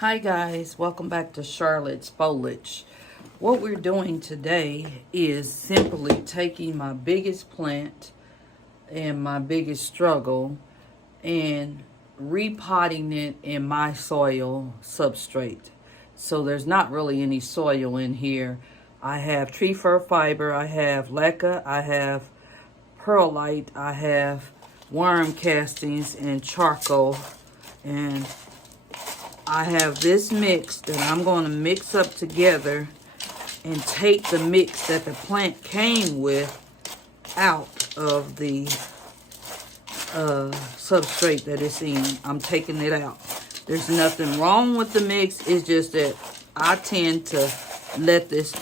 Hi guys, welcome back to Charlotte's Foliage. What we're doing today is simply taking my biggest plant and my biggest struggle and repotting it in my soil substrate. So there's not really any soil in here. I have tree fir fiber, I have leca, I have perlite, I have worm castings and charcoal, and I have this mix that I'm going to mix up together and take the mix that the plant came with out of the substrate that it's in. I'm taking it out. There's nothing wrong with the mix. It's just that I tend to let this this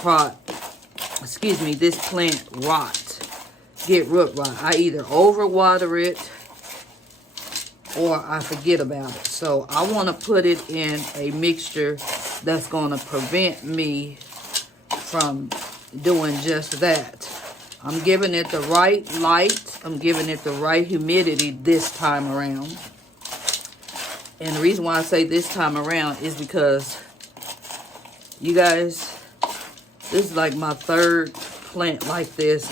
plant rot, get root rot. I either overwater it or I forget about it. So I want to put it in a mixture that's going to prevent me from doing just that. I'm giving it the right light. I'm giving it the right humidity this time around. And the reason why I say this time around is because, you guys, this is like my third plant like this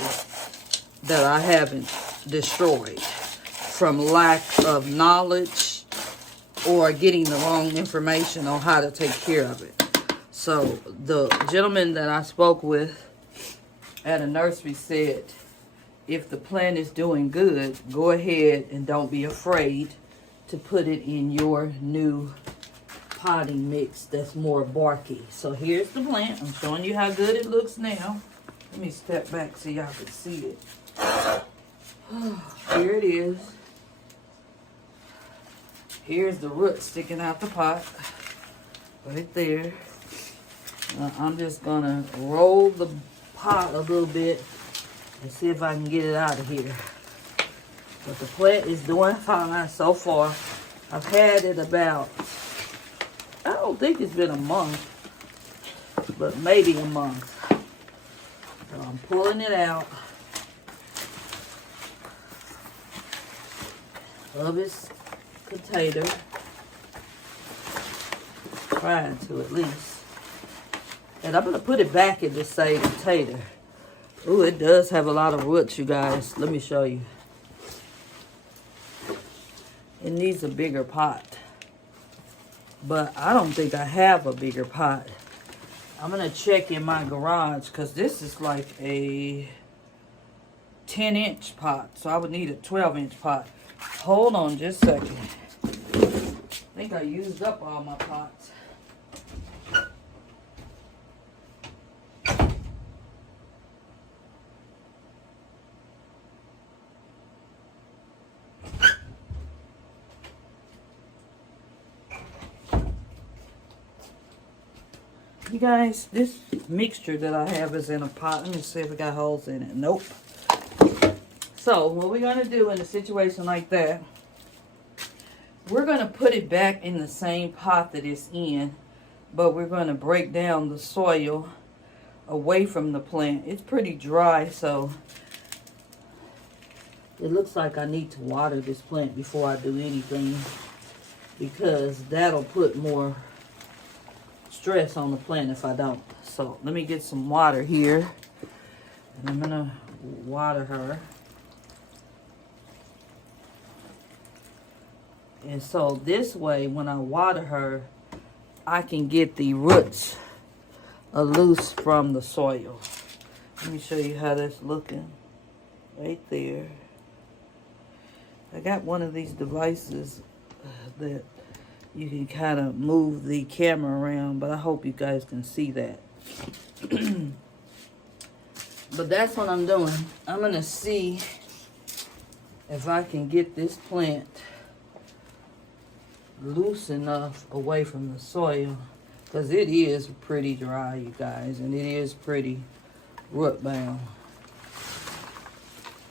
that I haven't destroyed from lack of knowledge or getting the wrong information on how to take care of it. So the gentleman that I spoke with at a nursery said, if the plant is doing good, go ahead and don't be afraid to put it in your new potting mix that's more barky. So here's the plant. I'm showing you how good it looks now. Let me step back so y'all can see it. Here it is. Here's the root sticking out the pot, right there. I'm just gonna roll the pot a little bit and see if I can get it out of here. But the plant is doing fine so far. I've had it about, I don't think it's been a month, but maybe a month. So I'm pulling it out of its container, trying to at least, and I'm going to put it back in the same container. Ooh, it does have a lot of roots, you guys. Let me show you. It needs a bigger pot, but I don't think I have a bigger pot. I'm going to check in my garage because this is like a 10-inch pot, so I would need a 12-inch pot. Hold on just a second. I think I used up all my pots. You guys, this mixture that I have is in a pot. Let me see if it got holes in it. Nope. So what we're going to do in a situation like that, we're going to put it back in the same pot that it's in, but we're going to break down the soil away from the plant. It's pretty dry, so it looks like I need to water this plant before I do anything, because that'll put more stress on the plant if I don't. So let me get some water here, and I'm going to water her. And so this way, when I water her, I can get the roots loose from the soil. Let me show you how that's looking. Right there. I got one of these devices that you can kind of move the camera around, but I hope you guys can see that. But that's what I'm doing. I'm going to see if I can get this plant loose enough away from the soil, because it is pretty dry, you guys, and it is pretty root bound,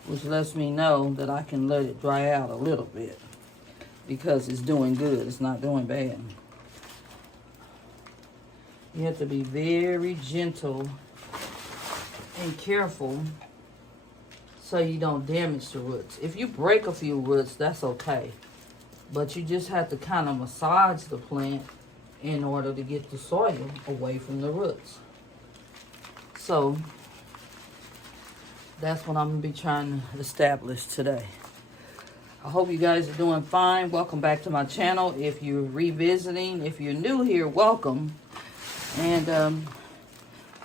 which lets me know that I can let it dry out a little bit, because it's doing good. It's not doing bad. You have to be very gentle and careful so you don't damage the roots. If you break a few roots, that's okay. But you just have to kind of massage the plant in order to get the soil away from the roots. So that's what I'm gonna be trying to establish today. I hope you guys are doing fine. Welcome back to my channel. If you're revisiting, if you're new here, welcome. And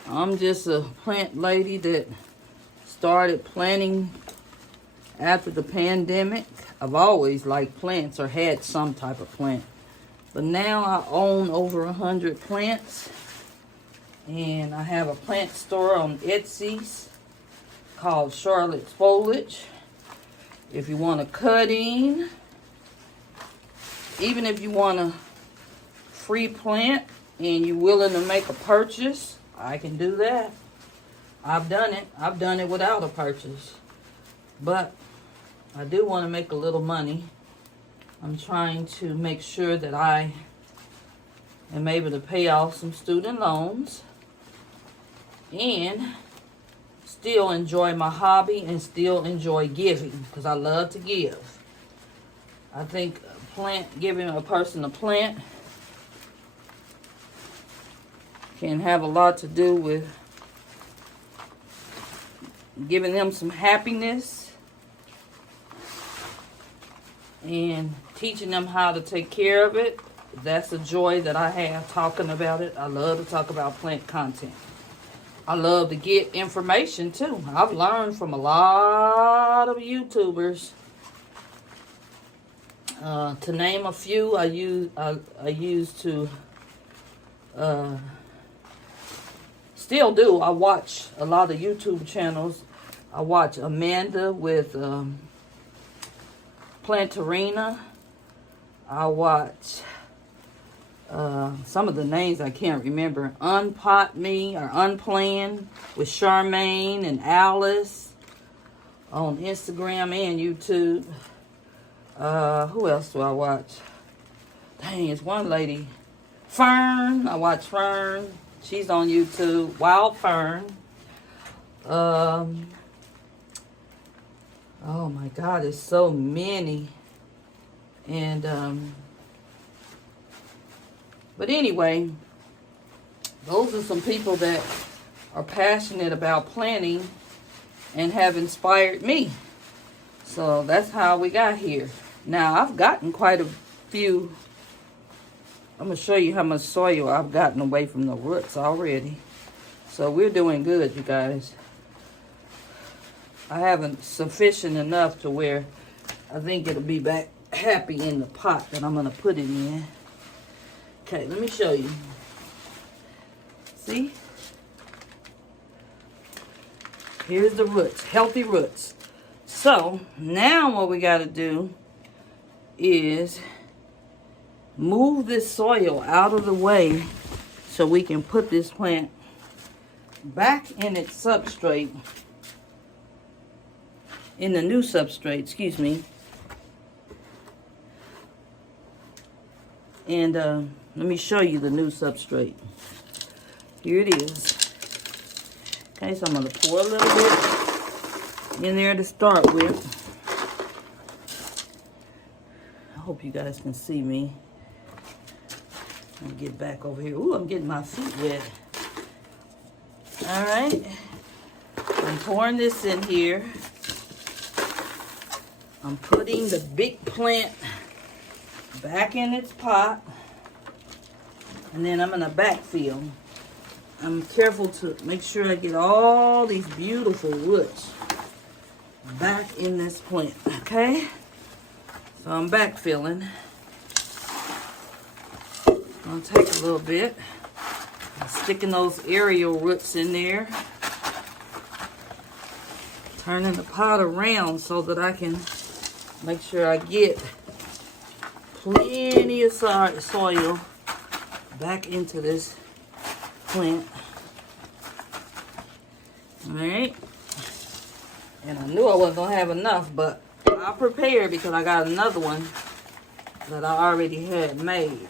I'm just a plant lady that started planting after the pandemic. I've always liked plants or had some type of plant. But now I own over 100 plants. And I have a plant store on Etsy called Charlotte's Foliage. If you want a cutting, even if you want a free plant and you're willing to make a purchase, I can do that. I've done it. I've done it without a purchase. But I do want to make a little money. I'm trying to make sure that I am able to pay off some student loans and still enjoy my hobby and still enjoy giving, because I love to give. I think giving a person a plant can have a lot to do with giving them some happiness and teaching them how to take care of it. That's a joy that I have talking about it. I love to talk about plant content. I love to get information too. I've learned from a lot of YouTubers. To name a few, I used to still do. I watch a lot of YouTube channels. I watch Amanda with Plantarina. I watch some of the names I can't remember. Unpot Me or Unplanned with Charmaine and Alice on Instagram and YouTube. Who else do I watch? Dang, it's one lady. Fern. I watch Fern. She's on YouTube. Wild Fern. Oh my God, there's so many. And but anyway, those are some people that are passionate about planting and have inspired me. So that's how we got here. Now, I've gotten quite a few. I'm going to show you how much soil I've gotten away from the roots already. So we're doing good, you guys. I haven't sufficient enough to where I think it'll be back happy in the pot that I'm going to put it in. Okay, let me show you. See? Here's the roots, healthy roots. So, now what we got to do is move this soil out of the way so we can put this plant back in its substrate, in the new substrate, excuse me. And let me show you the new substrate. Here it is. Okay, so I'm going to pour a little bit in there to start with. I hope you guys can see me. Let me get back over here. Ooh, I'm getting my feet wet. All right. I'm pouring this in here. I'm putting the big plant back in its pot. And then I'm going to backfill. I'm careful to make sure I get all these beautiful roots back in this plant, okay? So I'm backfilling. I'm going to take a little bit. I'm sticking those aerial roots in there. Turning the pot around so that I can make sure I get plenty of soil back into this plant. Alright. And I knew I wasn't going to have enough, but I prepared because I got another one that I already had made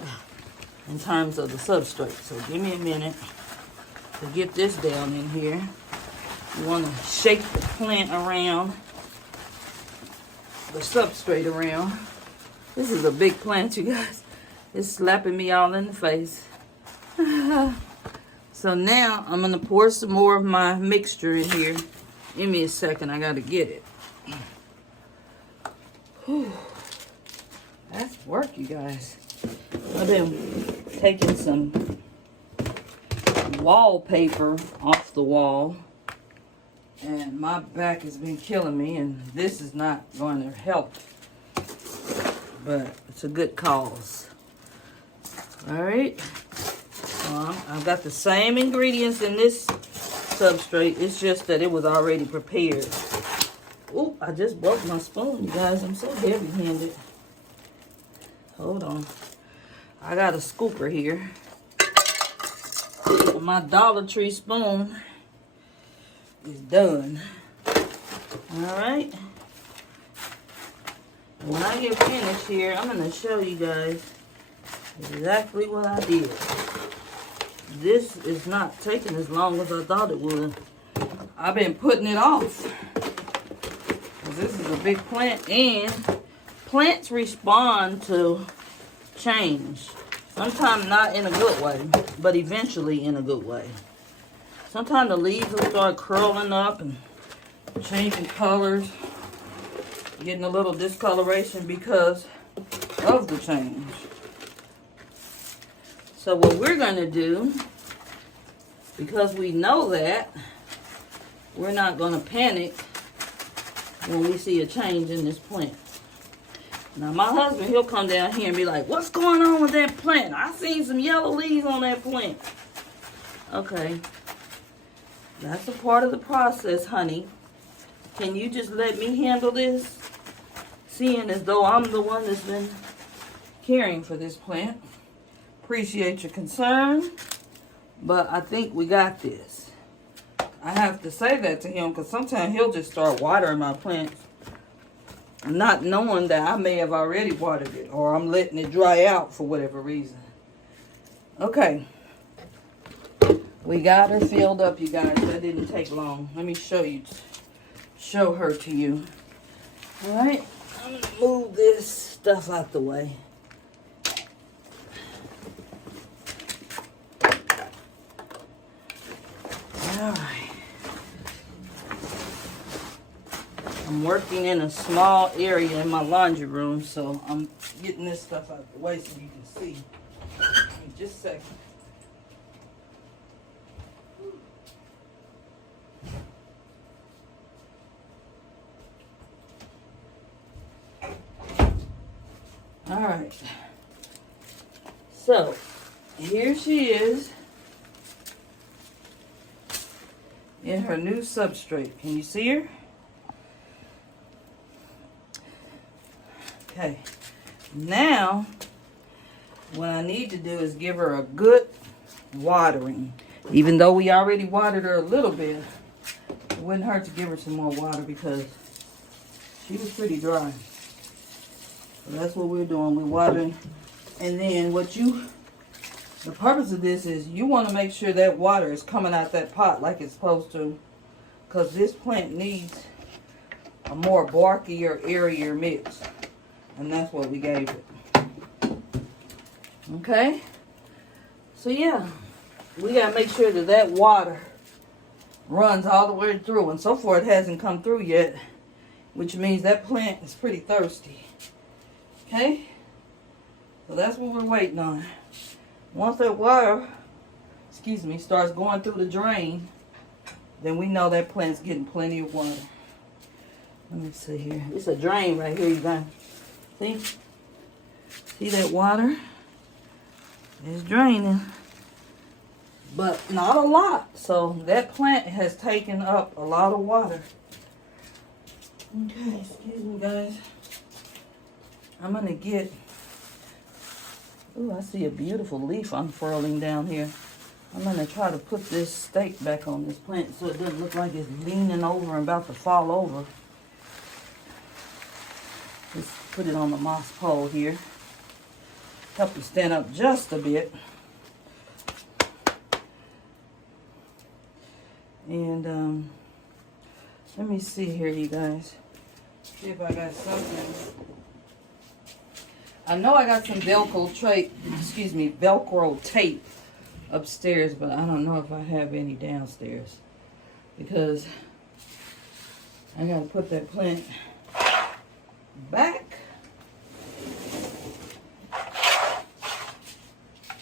in terms of the substrate. So give me a minute to get this down in here. You want to shake the plant around, the substrate around. This is a big plant, you guys. It's slapping me all in the face. So now I'm going to pour some more of my mixture in here. Give me a second. I got to get it. Whew. That's work, you guys. I've been taking some wallpaper off the wall. And my back has been killing me. And this is not going to help. But it's a good cause. Alright. I've got the same ingredients in this substrate. It's just that it was already prepared. Oop, I just broke my spoon, you guys. I'm so heavy-handed. Hold on. I got a scooper here. My Dollar Tree spoon is done. Alright. When I get finished here, I'm going to show you guys exactly what I did. This is not taking as long as I thought it would. I've been putting it off. This is a big plant, and plants respond to change. Sometimes not in a good way, but eventually in a good way. Sometimes the leaves will start curling up and changing colors, getting a little discoloration because of the change. So what we're going to do, because we know that, we're not going to panic when we see a change in this plant. Now my husband, he'll come down here and be like, what's going on with that plant? I seen some yellow leaves on that plant. Okay. That's a part of the process, honey. Can you just let me handle this? Seeing as though I'm the one that's been caring for this plant. Appreciate your concern, but I think we got this. I have to say that to him because sometimes he'll just start watering my plants, not knowing that I may have already watered it or I'm letting it dry out for whatever reason. Okay. We got her filled up, you guys. That didn't take long. Let me show her to you. All right. I'm going to move this stuff out the way. All right. I'm working in a small area in my laundry room, so I'm getting this stuff out of the way so you can see. Give me just a second. All right. So, here she is in her new substrate. Can you see her? Okay, now what I need to do is give her a good watering. Even though we already watered her a little bit, it wouldn't hurt to give her some more water because she was pretty dry. So that's what we're doing. We're watering. And then the purpose of this is you want to make sure that water is coming out that pot like it's supposed to, because this plant needs a more barkier, airier mix. And that's what we gave it. Okay? So yeah, we got to make sure that water runs all the way through. And so far it hasn't come through yet, which means that plant is pretty thirsty. Okay? So that's what we're waiting on. Once that water, starts going through the drain, then we know that plant's getting plenty of water. Let me see here. It's a drain right here, you guys. See that water? It's draining. But not a lot. So that plant has taken up a lot of water. Okay, excuse me guys. I'm going to get... Ooh, I see a beautiful leaf unfurling down here. I'm going to try to put this stake back on this plant so it doesn't look like it's leaning over and about to fall over. Just put it on the moss pole here. Help it stand up just a bit. And let me see here, you guys. See if I got something. I know I got some Velcro tape upstairs, but I don't know if I have any downstairs because I gotta put that plant back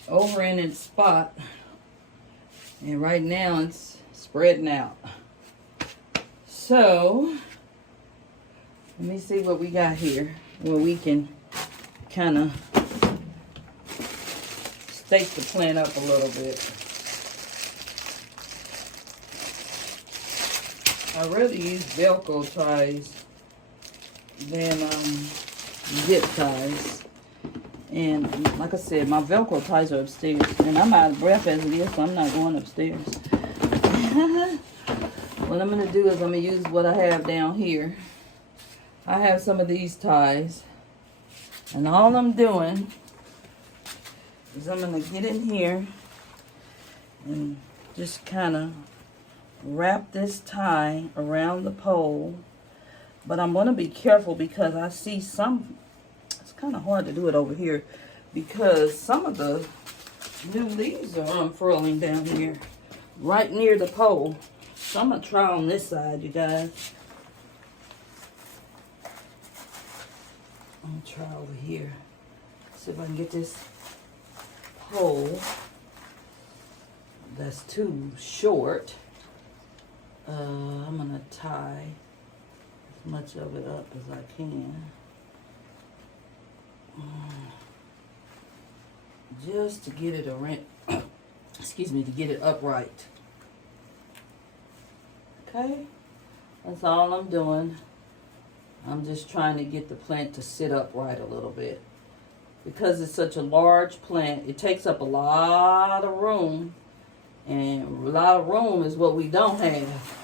over in its spot, and right now it's spreading out. So let me see what we got here where we can kind of stake the plant up a little bit. I rather use Velcro ties than zip ties. And like I said, my Velcro ties are upstairs. And I'm out of breath as it is, so I'm not going upstairs. What I'm going to do is I'm going to use what I have down here. I have some of these ties. And all I'm doing is I'm going to get in here and just kind of wrap this tie around the pole. But I'm going to be careful because I see some, it's kind of hard to do it over here because some of the new leaves are unfurling down here right near the pole. So I'm going to try on this side, you guys. I'm going to try over here. See if I can get this pole that's too short. I'm going to tie as much of it up as I can. Just to get it around, excuse me, to get it upright. Okay, that's all I'm doing. I'm just trying to get the plant to sit upright a little bit. Because it's such a large plant, it takes up a lot of room. And a lot of room is what we don't have.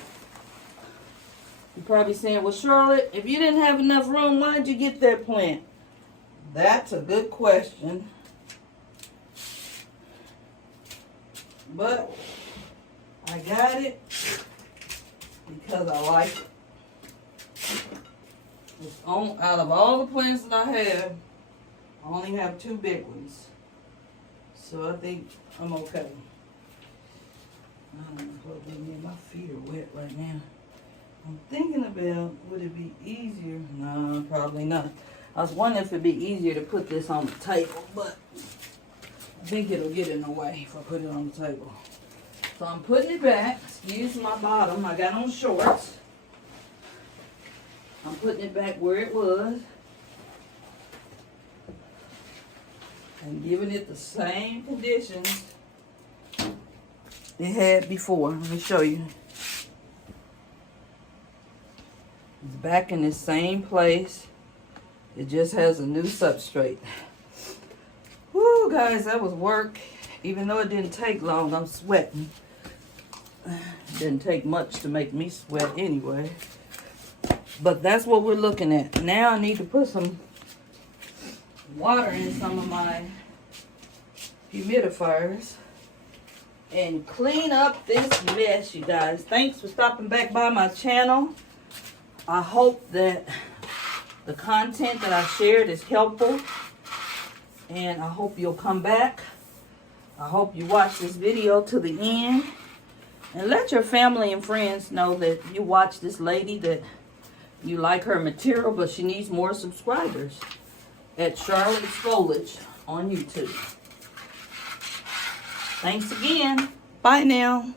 You're probably saying, well, Charlotte, if you didn't have enough room, why did you get that plant? That's a good question. But I got it because I like it. Out of all the plants that I have, I only have 2 big ones. So I think I'm okay. I don't know what my feet are wet right now. I'm thinking about, would it be easier? No, probably not. I was wondering if it'd be easier to put this on the table, but I think it'll get in the way if I put it on the table. So I'm putting it back. Excuse my bottom. I got on shorts. I'm putting it back where it was. And giving it the same conditions it had before. Let me show you. It's back in the same place. It just has a new substrate. Woo, guys, that was work. Even though it didn't take long, I'm sweating. It didn't take much to make me sweat anyway. But that's what we're looking at. Now I need to put some water in some of my humidifiers and clean up this mess, you guys. Thanks for stopping back by my channel. I hope that the content that I shared is helpful, and I hope you'll come back. I hope you watch this video to the end, and let your family and friends know that you watch this lady, that you like her material, but she needs more subscribers at Charlotte's Foliage on YouTube. Thanks again. Bye now.